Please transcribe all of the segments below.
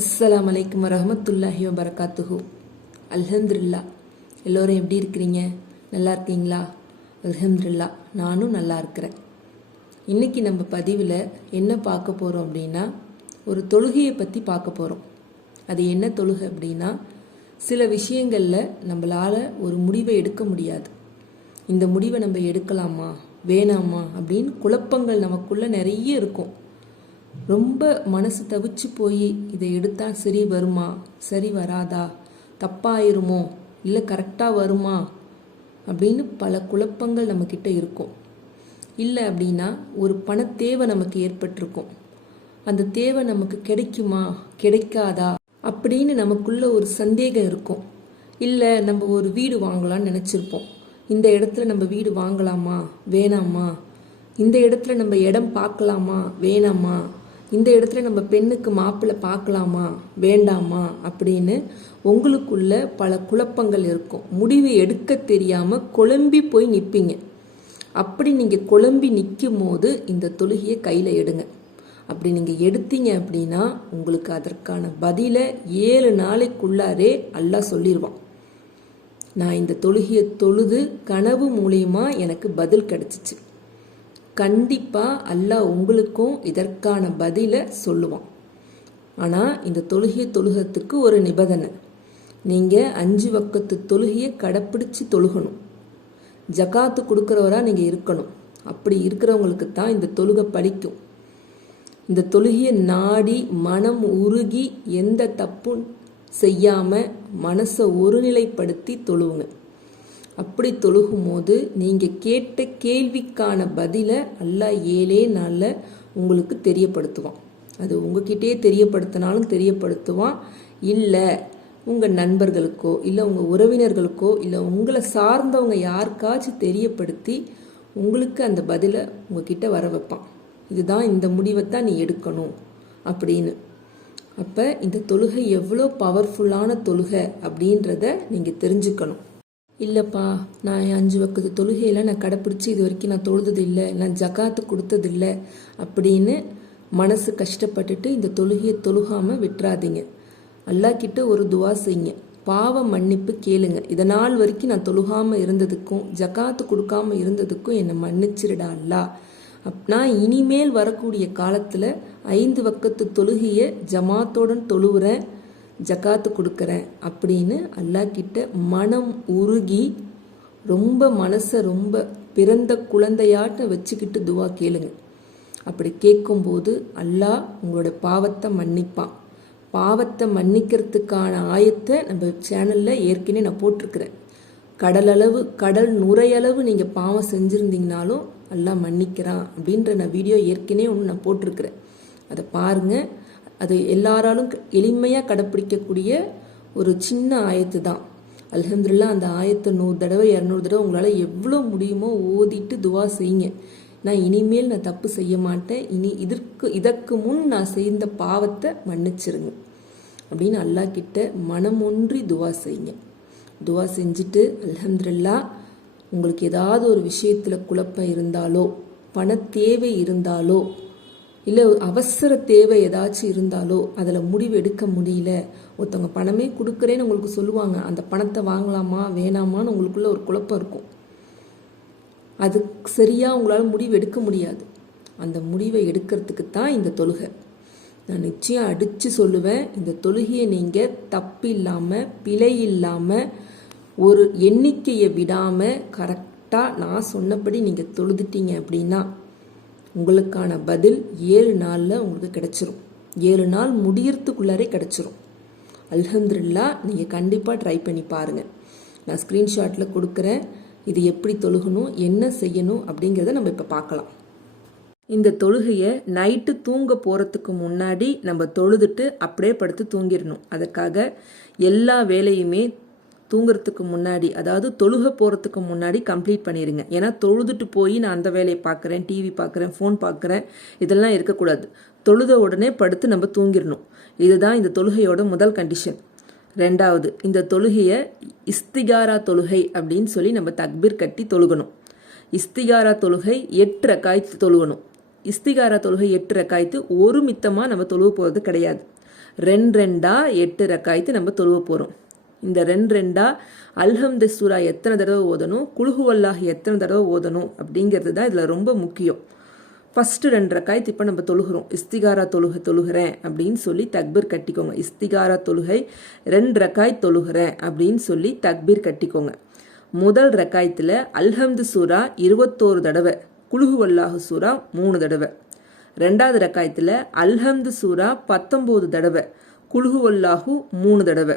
அஸ்ஸலாமு அலைக்கும் வரஹ்மத்துல்லாஹி வபரகாத்துஹு. அல்ஹம்துலில்லா. எல்லோரும் எப்படி இருக்கிறீங்க? நல்லா இருக்கீங்களா? அல்ஹம்துலில்லா, நானும் நல்லா இருக்கிறேன். இன்றைக்கி நம்ம பதிவில் என்ன பார்க்க போகிறோம் அப்படின்னா, ஒரு தொழுகையை பற்றி பார்க்க போகிறோம். அது என்ன தொழுகை அப்படின்னா, சில விஷயங்களில் நம்மளால் ஒரு முடிவை எடுக்க முடியாது. இந்த முடிவை நம்ம எடுக்கலாமா வேணாமா அப்படின்னு குழப்பங்கள் நமக்குள்ளே நிறைய இருக்கும். ரொம்ப மனசு தவிச்சு போய் இதை எடுத்தால் சரி வருமா, சரி வராதா, தப்பாயிருமோ, இல்லை கரெக்டாக வருமா அப்படின்னு பல குழப்பங்கள் நம்மக்கிட்ட இருக்கும். இல்லை அப்படின்னா ஒரு பணத்தேவை நமக்கு ஏற்பட்டிருக்கும். அந்த தேவை நமக்கு கிடைக்குமா கிடைக்காதா அப்படின்னு நமக்குள்ள ஒரு சந்தேகம் இருக்கும். இல்லை நம்ம ஒரு வீடு வாங்கலாம்னு நினச்சிருப்போம். இந்த இடத்துல நம்ம வீடு வாங்கலாமா வேணாமா, இந்த இடத்துல நம்ம இடம் பார்க்கலாமா வேணாமா, இந்த இடத்துல நம்ம பெண்ணுக்கு மாப்பிள்ளை பார்க்கலாமா வேண்டாமா அப்படின்னு உங்களுக்குள்ள பல குழப்பங்கள் இருக்கும். முடிவு எடுக்க தெரியாமல் குழம்பி போய் நிற்பீங்க. அப்படி நீங்கள் குழம்பி நிற்கும் போது இந்த தொழுகையை கையில் எடுங்க. அப்படி நீங்கள் எடுத்தீங்க அப்படின்னா உங்களுக்கு அதற்கான பதிலை 7 நாளைக்குள்ளாரே அல்லாஹ் சொல்லிடுவான். நான் இந்த தொழுகையை தொழுது கனவு மூலியமா எனக்கு பதில் கிடைச்சிச்சு. கண்டிப்பாக அல்லாஹ் உங்களுக்கும் இதற்கான பதிலை சொல்லுவான். ஆனால் இந்த தொழுகையை தொழுகிறதுக்கு ஒரு நிபந்தனை. நீங்கள் 5 வக்து தொழுகையை கடைப்பிடிச்சு தொழுகணும். ஜகாத்து கொடுக்குறவராக நீங்கள் இருக்கணும். அப்படி இருக்கிறவங்களுக்கு தான் இந்த தொழுகை பலிக்கும். இந்த தொழுகையை நாடி மனம் உருகி எந்த தப்பும் செய்யாமல் மனசை ஒருநிலைப்படுத்தி தொழுவுங்க. அப்படி தொழுகும் போது நீங்கள் கேட்ட கேள்விக்கான பதிலை அல்லாஹ் 7 நாளில் உங்களுக்கு தெரியப்படுத்துவான். அது உங்ககிட்டே தெரியப்படுத்தினாலும் தெரியப்படுத்துவான். இல்லை உங்கள் நண்பர்களுக்கோ இல்லை உங்கள் உறவினர்களுக்கோ இல்லை உங்களை சார்ந்தவங்க யாருக்காச்சும் தெரியப்படுத்தி உங்களுக்கு அந்த பதிலை உங்ககிட்ட வர வைப்பான். இதுதான் இந்த முடிவை தான் நீ எடுக்கணும் அப்படின்னு. அப்போ இந்த தொழுகை எவ்வளோ பவர்ஃபுல்லான தொழுகை அப்படின்றத நீங்கள் தெரிஞ்சுக்கணும். இல்லைப்பா, நான் 5 வக்து தொழுகையில் நான் கடைப்பிடிச்சி இது வரைக்கும் நான் தொழுது இல்லை, நான் ஜகாத்து கொடுத்ததில்லை அப்படின்னு மனசு கஷ்டப்பட்டுட்டு இந்த தொழுகையை தொழுகாமல் விட்டுறாதீங்க. அல்லாஹ் கிட்ட ஒரு துவா செய்யுங்க. பாவ மன்னிப்பு கேளுங்க. இதனால் வரைக்கும் நான் தொழுகாமல் இருந்ததுக்கும் ஜகாத்து கொடுக்காம இருந்ததுக்கும் என்னை மன்னிச்சிருடா அல்லாஹ். நான் இனிமேல் வரக்கூடிய காலத்தில் 5 வக்து தொழுகையை ஜமாத்தோடன் தொழுவுறேன், ஜகாத்து கொடுக்குறேன் அப்படின்னு அல்லாஹ் கிட்ட மனம் உருகி ரொம்ப மனசை ரொம்ப பிறந்த குழந்தையாட்ட வச்சுக்கிட்டு துவா கேளுங்க. அப்படி கேட்கும்போது அல்லாஹ் உங்களோட பாவத்தை மன்னிப்பான். பாவத்தை மன்னிக்கிறதுக்கான ஆயத்தை நம்ம சேனலில் ஏற்கனவே நான் போட்டிருக்கிறேன். கடல் நுரையளவு நீங்கள் பாவம் செஞ்சுருந்தீங்கனாலும் அல்லாஹ் மன்னிக்கிறான் அப்படின்ற நான் வீடியோ ஏற்கனவே ஒன்று நான் போட்டிருக்கிறேன். அதை பாருங்கள். அது எல்லாராலும் எளிமையாக கடைப்பிடிக்கக்கூடிய ஒரு சின்ன ஆயத்து தான். அல்ஹம்துலில்லாஹ், அந்த ஆயத்தை 100 தடவை 200 தடவை உங்களால் எவ்வளோ முடியுமோ ஓதிட்டு துவா செய்யுங்க. நான் இனிமேல் நான் தப்பு செய்ய மாட்டேன், இனி இதற்கு முன் நான் செய்த பாவத்தை மன்னிச்சிருங்க அப்படின்னு அல்லாஹ் கிட்ட மனம் ஒன்றி துவா செய்யுங்க. துவா செஞ்சுட்டு அல்ஹம்துலில்லாஹ், உங்களுக்கு ஏதாவது ஒரு விஷயத்தில் குழப்பம் இருந்தாலோ, பண தேவை இருந்தாலோ, இல்லை அவசர தேவை ஏதாச்சும் இருந்தாலோ, அதில் முடிவு எடுக்க முடியல, ஒருத்தவங்க பணமே கொடுக்குறேன்னு உங்களுக்கு சொல்லுவாங்க, அந்த பணத்தை வாங்கலாமா வேணாமான்னு உங்களுக்குள்ள ஒரு குழப்பம் இருக்கும். அது சரியாக உங்களால் முடிவு எடுக்க முடியாது. அந்த முடிவை எடுக்கிறதுக்கு தான் இந்த தொழுகை. நான் நிச்சயம் அடித்து சொல்லுவேன், இந்த தொழுகையை நீங்கள் தப்பு இல்லாமல் பிழை இல்லாமல் ஒரு எண்ணிக்கையை விடாமல் கரெக்டாக நான் சொன்னபடி நீங்கள் தொழுதுட்டீங்க அப்படின்னா உங்களுக்கான பதில் 7 நாளில் உங்களுக்கு கிடைச்சிரும். 7 நாள் முடியறதுக்குள்ளாரே கிடைச்சிரும். அல்ஹம்துலில்லாஹ், நீங்கள் கண்டிப்பாக ட்ரை பண்ணி பாருங்கள். நான் ஸ்க்ரீன்ஷாட்டில் கொடுக்குறேன். இது எப்படி தொழுகணும், என்ன செய்யணும் அப்படிங்கிறத நம்ம இப்போ பார்க்கலாம். இந்த தொழுகையை நைட்டு தூங்க போகிறதுக்கு முன்னாடி நம்ம தொழுதுட்டு அப்படியே படுத்து தூங்கிடணும். அதுக்காக எல்லா வேலையுமே தூங்குறதுக்கு முன்னாடி, அதாவது தொழுக போகிறதுக்கு முன்னாடி கம்ப்ளீட் பண்ணிடுங்க. ஏன்னா தொழுதுட்டு போய் நான் அந்த வேலையை பார்க்குறேன், டிவி பார்க்குறேன், ஃபோன் பார்க்குறேன், இதெல்லாம் இருக்கக்கூடாது. தொழுத உடனே படுத்து நம்ம தூங்கிடணும். இதுதான் இந்த தொழுகையோட முதல் கண்டிஷன். 2வது, இந்த தொழுகையை இஸ்திகாரா தொழுகை அப்படின்னு சொல்லி நம்ம தக்பீர் கட்டி தொழுகணும். இஸ்திகாரா தொழுகை 8 ரக்காய்த்து தொழுகணும். இஸ்திகாரா தொழுகை 8 ரக்காய்த்து ஒரு மித்தமாக நம்ம தொழுக போகிறது கிடையாது. ரெண்டா 8 ரக்காயத்து நம்ம தொழுவ போகிறோம். இந்த ரெண்டா அல்ஹம்து சூரா எத்தனை தடவை ஓதணும், குல்ஹுவல்லாஹ் எத்தனை தடவை ஓதணும் அப்படிங்கிறது தான் இதில் ரொம்ப முக்கியம். ஃபஸ்ட்டு 2 ரக்காயத்து இப்போ நம்ம தொழுகிறோம். இஸ்திகாரா தொழுகிறேன் அப்படின்னு சொல்லி தக்பீர் கட்டிக்கோங்க. இஸ்திகாரா தொழுகை 2 ரக்காய் தொழுகிறேன் அப்படின்னு சொல்லி தக்பீர் கட்டிக்கோங்க. முதல் ரக்காயத்தில் அல்ஹம்து சூரா 21 தடவை, குல்ஹுவல்லாஹு சூரா 3 தடவை. ரெண்டாவது ரக்காயத்தில் அல்ஹம்து சூரா 19 தடவை, குல்ஹுவல்லாஹு 3 தடவை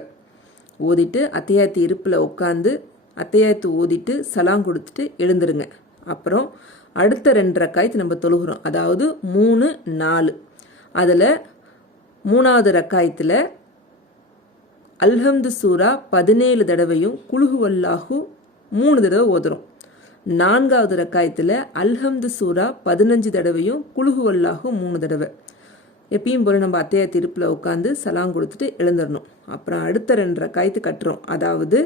ஓதிட்டு அத்தையாத்து இருப்பில் உட்காந்து அத்தையாத்து ஓதிட்டு சலாம் கொடுத்துட்டு எழுந்துருங்க. அப்புறம் அடுத்த 2 ரக்காயத்து நம்ம தொழுகிறோம், அதாவது 3, 4. அதில் 3வது ரக்காயத்தில் அல்ஹம்து சூரா 17 தடவையும் குல்ஹுவல்லாஹு 3 தடவை ஓதுறோம். 4வது ரக்காயத்தில் அல்ஹம்து சூரா 15 தடவையும் குல்ஹுவல்லாஹு 3 தடவை. எப்பயும் போல நம்ம அத்தையாத்து இருப்பில் உட்காந்து சலாம் கொடுத்துட்டு எழுந்துடணும். அப்புறம் அடுத்த 2 ரக்காயத்து கட்டுறோம், அதாவது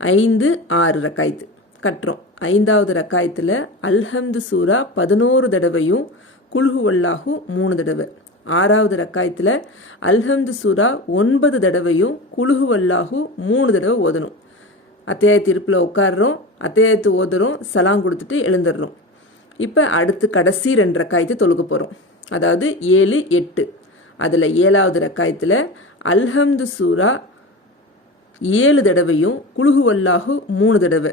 5, 6 ரக்காயத்து கட்டுறோம். 5வது ரக்காயத்தில் அல்ஹம்து சூரா 11 தடவையும் குல்ஹுவல்லாஹு 3 தடவை. 6வது ரக்காயத்தில் அல்ஹம்து சூரா 9 தடவையும் குல்ஹுவல்லாஹு 3 தடவை ஓதணும். அத்தையாத்து இருப்பில் உட்காடுறோம், அத்தையாத்து ஓதுறோம், சலாம் கொடுத்துட்டு எழுந்துடுறோம். இப்போ அடுத்து கடைசி 2 ரக்காயத்து தொழுக போகிறோம், அதாவது 7, 8. அதில் 7வது ரக்காயத்தில் அல்ஹம்து சூரா 7 தடவையும் குல்ஹுவல்லாஹு 3 தடவை.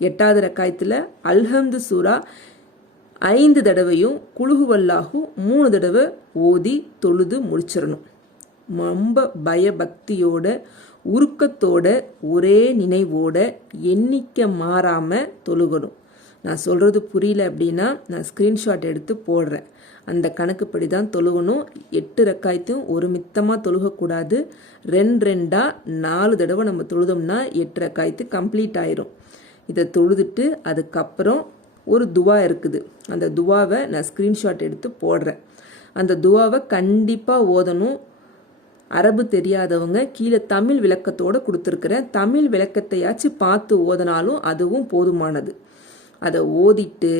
8வது ரக்காயத்தில் அல்ஹம்து சூரா 5 தடவையும் குல்ஹுவல்லாஹு 3 தடவை ஓதி தொழுது முடிச்சிடணும். ரொம்ப பயபக்தியோட உருக்கத்தோட ஒரே நினைவோட எண்ணிக்கை மாறாமல் தொழுகணும். நான் சொல்கிறது புரியல அப்படின்னா நான் ஸ்க்ரீன்ஷாட் எடுத்து போடுறேன். அந்த கணக்குப்படி தான் தொழுகணும். 8 ரக்காயத்தையும் ஒரு மித்தமாக தொழுகக்கூடாது. 2 4 தடவை நம்ம தொழுதோம்னா 8 ரக்காயத்து கம்ப்ளீட் ஆயிரும். இதை தொழுதுட்டு அதுக்கப்புறம் ஒரு துவா இருக்குது, அந்த துவாவை நான் ஸ்க்ரீன்ஷாட் எடுத்து போடுறேன். அந்த துவாவை கண்டிப்பாக ஓதணும். அரபு தெரியாதவங்க கீழே தமிழ் விளக்கத்தோடு கொடுத்துருக்குறேன். தமிழ் விளக்கத்தையாச்சும் பார்த்து ஓதனாலும் அதுவும் போதுமானது. அதை ஓதிட்டு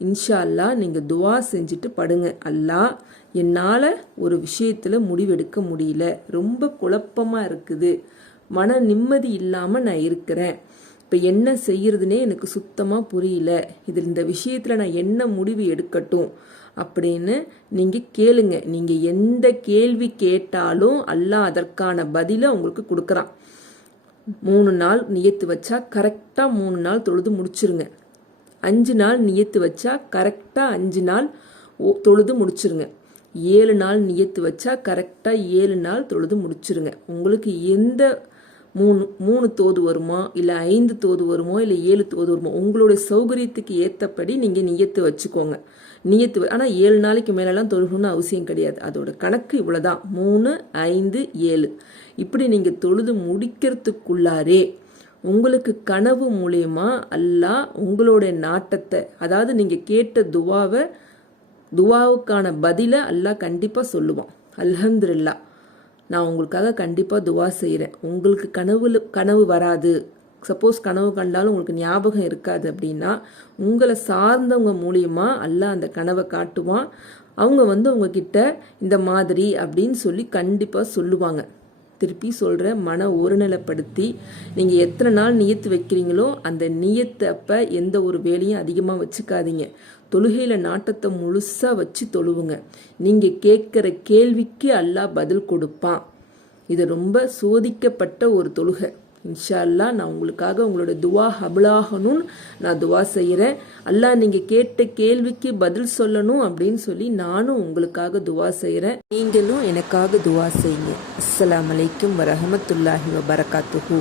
இன்ஷா அல்லாஹ் நீங்கள் துவா செஞ்சுட்டு படுங்க. அல்லாஹ், என்னால் ஒரு விஷயத்தில் முடிவெடுக்க முடியல, ரொம்ப குழப்பமாக இருக்குது, மன நிம்மதி இல்லாமல் நான் இருக்கிறேன், இப்போ என்ன செய்யறதுனே எனக்கு சுத்தமாக புரியல, இதில் இந்த விஷயத்தில் நான் என்ன முடிவு எடுக்கட்டும் அப்படின்னு நீங்கள் கேளுங்க. நீங்கள் எந்த கேள்வி கேட்டாலும் அல்லாஹ் அதற்கான பதிலை உங்களுக்கு கொடுக்குறான். 3 நாள் நியத்து வச்சா கரெக்டாக 3 நாள் தொழுது முடிச்சிருங்க. 5 நாள் நியத்து வச்சா கரெக்டாக 5 நாள் தொழுது முடிச்சிருங்க. 7 நாள் நியத்து வச்சா கரெக்டாக 7 நாள் தொழுது முடிச்சிருங்க. உங்களுக்கு எந்த 3 தோது வருமா, இல்லை 5 தோது வருமோ, இல்லை 7 தோது வருமோ, உங்களுடைய சௌகரியத்துக்கு ஏற்றபடி நீங்கள் நியத்து வச்சுக்கோங்க. ஆனால் 7 நாளைக்கு மேலெல்லாம் தொழுகணும்னு அவசியம் கிடையாது. அதோட கணக்கு இவ்வளோதான், 3, 5, 7. இப்படி நீங்கள் தொழுது முடிக்கிறதுக்குள்ளாரே உங்களுக்கு கனவு மூலியமா அல்லாஹ் உங்களுடைய நாட்டத்தை, அதாவது நீங்கள் கேட்ட துவாவுக்கான பதிலை அல்லாஹ் கண்டிப்பாக சொல்லுவான். அல்ஹம்துலில்லாஹ், நான் உங்களுக்காக கண்டிப்பாக துவா செய்கிறேன். உங்களுக்கு கனவு வராது, சப்போஸ் கனவு கண்டாலும் உங்களுக்கு ஞாபகம் இருக்காது அப்படின்னா உங்களை சார்ந்தவங்க மூலியமா அல்லாஹ் அந்த கனவை காட்டுவான். அவங்க உங்ககிட்ட இந்த மாதிரி அப்படின்னு சொல்லி கண்டிப்பாக சொல்லுவாங்க. திருப்பி சொல்கிறேன், மன ஒருநிலைப்படுத்தி நீங்கள் எத்தனை நாள் நியத்து வைக்கிறீங்களோ அந்த நியத்து அப்போ எந்த ஒரு வேலையும் அதிகமாக வச்சுக்காதீங்க. தொழுகையில் நாட்டத்தை முழுசாக வச்சு தொழுவுங்க. நீங்கள் கேட்குற கேள்விக்கு அல்லாஹ் பதில் கொடுப்பான். இது ரொம்ப சோதிக்கப்பட்ட ஒரு தொழுகை. இன்ஷா அல்லாஹ் நான் உங்களுக்காக உங்களோட துவா ஹபுலாகணும்னு நான் துவா செய்கிறேன். அல்லாஹ் நீங்கள் கேட்ட கேள்விக்கு பதில் சொல்லணும் அப்படின்னு சொல்லி நானும் உங்களுக்காக துவா செய்கிறேன். நீங்களும் எனக்காக துவா செய்யுங்க. அஸ்ஸலாமு அலைக்கும் வரஹ்மத்துல்லாஹி வபரகாத்துஹு.